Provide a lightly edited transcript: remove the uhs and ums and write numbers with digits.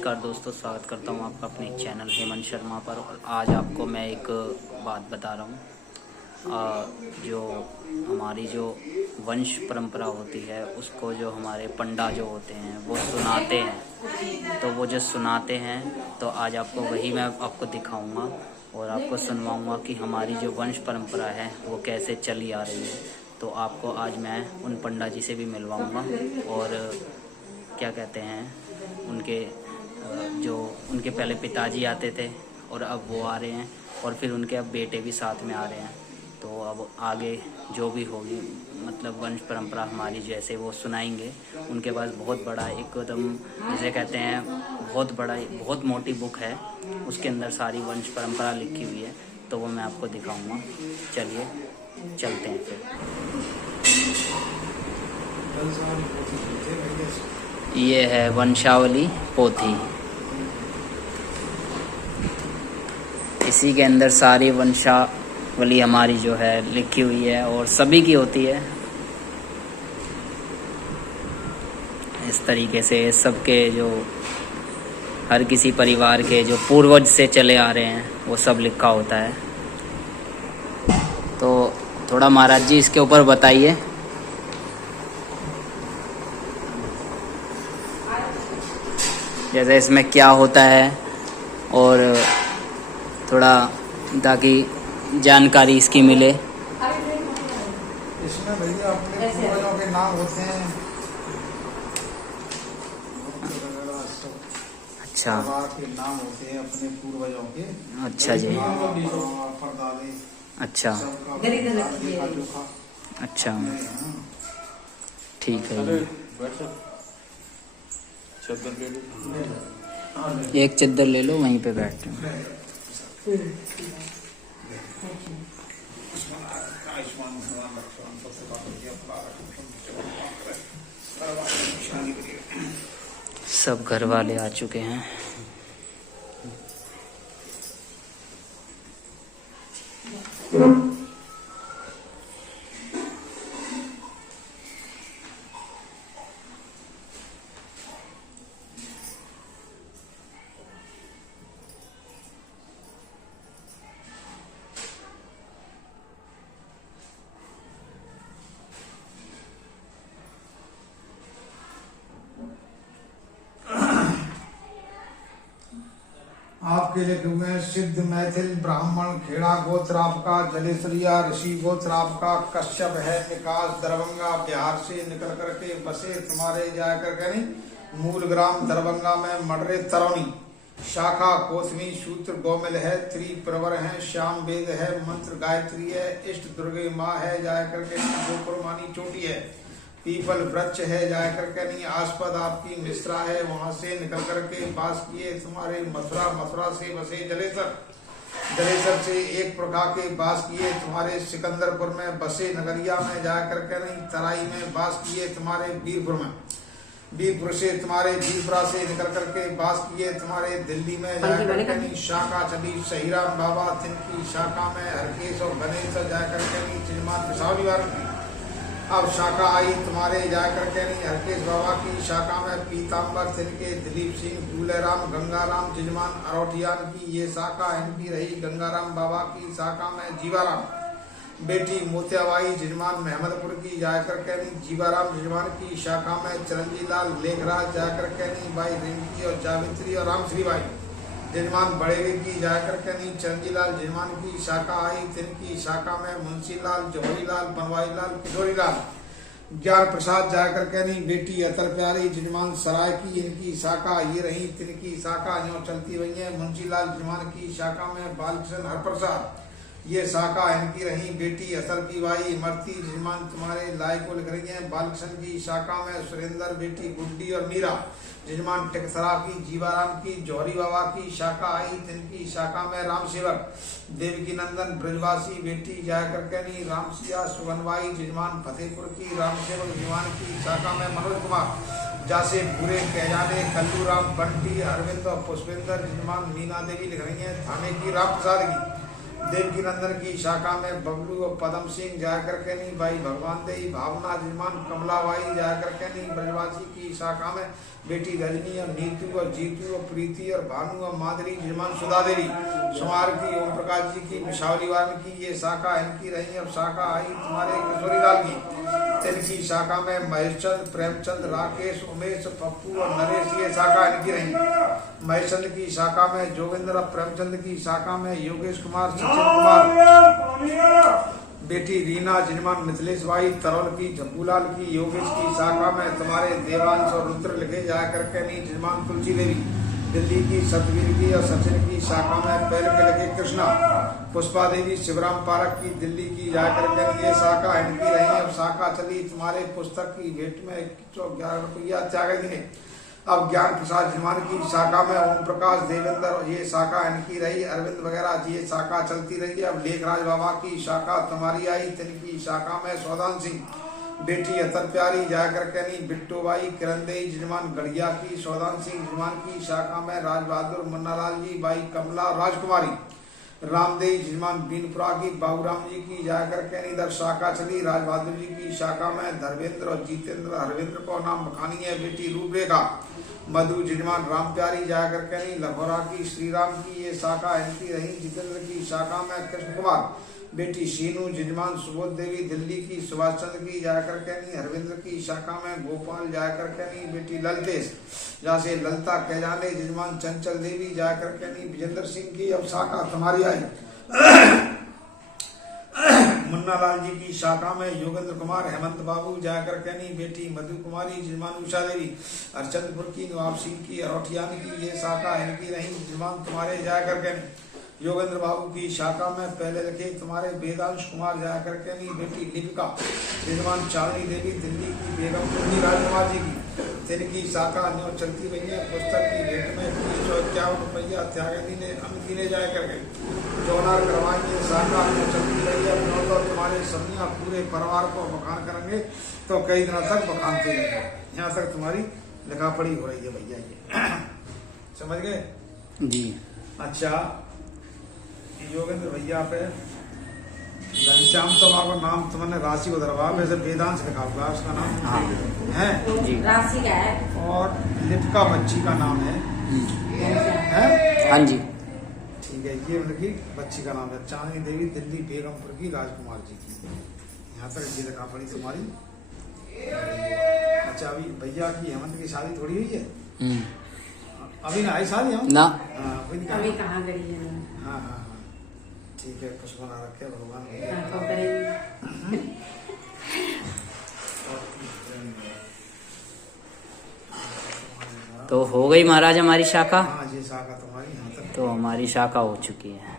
नमस्कार दोस्तों, स्वागत करता हूँ आपका अपने चैनल हेमंत शर्मा पर। और आज आपको मैं एक बात बता रहा हूँ। जो हमारी जो वंश परंपरा होती है उसको जो हमारे पंडा जो होते हैं वो सुनाते हैं, तो वो जो सुनाते हैं तो आज आपको वही मैं आपको दिखाऊंगा और आपको सुनवाऊंगा कि हमारी जो वंश परंपरा है वो कैसे चली आ रही है। तो आपको आज मैं उन पंडा जी से भी मिलवाऊंगा और क्या कहते हैं उनके जो उनके पहले पिताजी आते थे और अब वो आ रहे हैं और फिर उनके अब बेटे भी साथ में आ रहे हैं। तो अब आगे जो भी होगी मतलब वंश परंपरा हमारी जैसे वो सुनाएंगे। उनके पास बहुत बड़ा एकदम जिसे कहते हैं बहुत बड़ा बहुत मोटी बुक है, उसके अंदर सारी वंश परंपरा लिखी हुई है, तो वो मैं आपको दिखाऊंगा। चलिए चलते हैं फिर। ये है वंशावली पोथी, इसी के अंदर सारी वंशावली हमारी जो है लिखी हुई है और सभी की होती है। इस तरीके से सबके जो हर किसी परिवार के जो पूर्वज से चले आ रहे हैं वो सब लिखा होता है। तो थोड़ा महाराज जी इसके ऊपर बताइए। जैसे इसमें क्या होता है और थोड़ा ताकि जानकारी इसकी मिले। इसमें भैया अपने पूर्वजों के नाम होते हैं। अच्छा, के नाम होते हैं अपने पूर्वजों के। अच्छा जी, परदादे। अच्छा अच्छा, ठीक है। एक चद्दर ले लो, वहीं पे बैठते हैं। सब घर वाले आ चुके हैं। आपके लिखे हुए हैं सिद्ध मैथिल ब्राह्मण खेड़ा गोत्र आपका, जलेसरिया ऋषि गोत्र आपका, कश्यप है निकास दरभंगा बिहार से निकल करके बसे तुम्हारे जाया करके नहीं मूल ग्राम दरभंगा में मडरे तरौनी, शाखा कोसमी सूत्र गोमिल है, त्रिप्रवर है, श्याम वेद है, मंत्र गायत्री है, इष्ट दुर्गे माँ है जाया करके गोपुर मानी चोटी है, पीपल वृक्ष है जाया करके नहीं आस्पद आपकी मिश्रा है, वहां से निकल करके बास किए तुम्हारे मथुरा, मथुरा से बसे जलेसर, जलेसर से एक प्रकार के बास किए तुम्हारे सिकंदरपुर में बसे नगरिया में जाया करके नहीं तराई में बास किए तुम्हारे वीरपुर में, वीरपुर से तुम्हारे वीरपुरा से निकल करके बास किए तुम्हारे दिल्ली में जाया करके नहीं शाखा चली सहीराम बाबा तिनकी शाखा में हरकेश और गणेश जाया करके नहीं चिजमान पिसावली वालों की। अब शाखा आई तुम्हारे जाया करके नहीं हरकेश बाबा की शाखा में पीताम्बर तिनके दिलीप सिंह फूलेराम गंगाराम जिजमान अरोठियान की ये शाखा इनकी रही। गंगाराम बाबा की शाखा में जीवाराम बेटी मोतियाबाई जिजमान महमदपुर की जाया करके नहीं जीवाराम जिजमान की शाखा में चिरंजी लाल लेखराज जाया करके नहीं बाई रिंकी और जावित्री और रामश्री बाई जिजमान बड़ेवीर की जाया करके नहीं चिरंजी लाल जिजमान की शाखा आई। तिनकी शाखा में मुंशी लाल जौहरी लाल बनवाई लाल किशोरी लाल ज्ञान प्रसाद जाया करके नहीं बेटी अतर प्यारी जिजमान सराय की इनकी शाखा ये रही। तिनकी शाखा जो चलती हुई है मुंशी लाल जिजमान की शाखा में बालकृष्ण हरप्रसाद ये शाखा इनकी रही। बेटी असल की बाई इमरती जिजमान तुम्हारे लाय को लिख रही है। बालकृष्ण की शाखा में सुरेंद्र बेटी गुड्डी और मीरा जिजमान टिकसरा की जीवाराम की जौहरी बाबा की शाखा आई। तिनकी शाखा में राम सेवक देवकी नंदन ब्रजवासी बेटी जाया करके नहीं रामसिया सुगनबाई जिजमान फतेहपुर की राम सेवक जिजमान की शाखा में मनोज कुमार जैसे पूरे कहजाने कल्लूराम बंटी अरविंद और पुष्पेंद्र जिजमान मीना देवी लिख रही है। थाने की राम प्रसाद की देवकी नंदन की शाखा में बबलू और पदम सिंह जाया करके नहीं भाई भगवान देवी भावना जजमान कमलाबाई जाया करके नहीं। ब्रजवासी की शाखा में बेटी रजनी और नीतू और जीतू और प्रीति और भानु और माधुरी जजमान सुधा देवी। सुमार की ओम प्रकाश जी की मिशावली वार्न की ये शाखा इनकी रही। अब शाखा आई तुम्हारे किशोरी लाल की, इनकी शाखा में महेशचंद, प्रेमचंद, राकेश, उमेश, पप्पू और नरेश ये शाखा इनकी रही। महेशचंद की शाखा में जोगिंद्र और प्रेमचंद की शाखा में योगेश कुमार, सचिन कुमार, बेटी रीना जजमान मिथिलेश भाई तरौल की। झब्बूलाल की योगेश की शाखा में तुम्हारे देवांश और रुद्र लिखे जाया करके नहीं जजमान तुलसी देवी। दिल्ली की सतवीर की और सचिन की शाखा में पैर के लगे कृष्णा। पुष्पा देवी शिवराम पारक की दिल्ली की जाया करके ये शाखा इनकी रही। अब शाखा चली तुम्हारे पुस्तक की भेंट में 11 रुपया त्यागी ने। अब ज्ञान प्रसाद जजमान की शाखा में ओम प्रकाश, देवेंद्र ये शाखा इनकी रही। अरविंद वगैरह ये शाखा चलती रही। अब लेखराज बाबा की शाखा तुम्हारी आई। तिनकी शाखा में सौदान सिंह, बेटी अतर प्यारी जाया करके नहीं बिट्टू बाई। किरण देई जजमान गढ़िया की। सौदान सिंह जजमान की शाखा में राज बहादुर, मुन्नालाल जी, बाई कमला, राजकुमारी। रामदेव जजमान बीनपुरा की। बाबूराम जी की जाया करके नहीं इधर शाखा चली। राज बहादुर जी की शाखा में धर्मेंद्र और जीतेंद्र, हरवेंद्र को नाम बखानी है। बेटी रूपरेखा। मधु जजमान राम प्यारी जाया करके नहीं। लखोरा की श्रीराम की ये शाखा इनकी रही। जितेंद्र की शाखा में कृष्ण कुमार, बेटी शीनू जजमान सुबोध देवी। दिल्ली की सुभाष चंद्र की जाया करके नहीं। हरविंद्र की शाखा में गोपाल जाया करके नहीं। बेटी ललतेश जहाँ से ललता कह जाने जजमान चंचल देवी जाया करके नहीं। विजेंद्र सिंह की अब शाखा तुम्हारी आई। मुन्नालाल जी की शाखा में योगेंद्र कुमार, हेमंत बाबू जाया करके नहीं। बेटी मधु कुमारी जजमान उषा देवी। हरचंदपुर की नवाब सिंह की अरोठियान की ये शाखा इनकी रही। जजमान तुम्हारे जाया करके नहीं। योगेंद्र बाबू की शाखा में पहले रखे तुम्हारे वेदांश कुमार जाया करके नहीं। बेटी लिपिका जजमान चांदनी देवी। दिल्ली की बेगमपुर की राजकुमार जी की। तिनकी शाखा जो चलती रही है। पुस्तक की भेंट में 251 रुपया त्यागी ने अमिती ने जाया करके। चौनार करवाई की शाखा जो चलती रही है। तो तुम्हारे समिया पूरे परिवार को बखान करेंगे तो कई दिनों तक बखानते रहेंगे। यहाँ तक तुम्हारी लिखा पढ़ी हो रही है भैया ये समझ गए जी। अच्छा योगेंद्र भैया पे घनश्याम तो आपका नाम तुमने राशि को धरवा वैसे वेदांश लिखा होगा उसका नाम। हाँ है जी। राशि का है और लिपिका बच्ची का नाम है। हाँ जी ठीक है ये मतलब की बच्ची का नाम है चांदनी देवी। दिल्ली बेगमपुर की राजकुमार जी की। यहाँ तक ये लिखा पड़ी तुम्हारी। अच्छा अभी भैया की हेमंत की शादी थोड़ी हुई है। अभी ना आई शादी हम ना। अभी कहाँ गई है। हाँ हाँ ठीक है कुछ बना रखे भगवान। तो हो गई महाराज हमारी शाखा। हाँ ये शाखा तुम्हारी यहाँ तक तो हमारी शाखा हो चुकी है।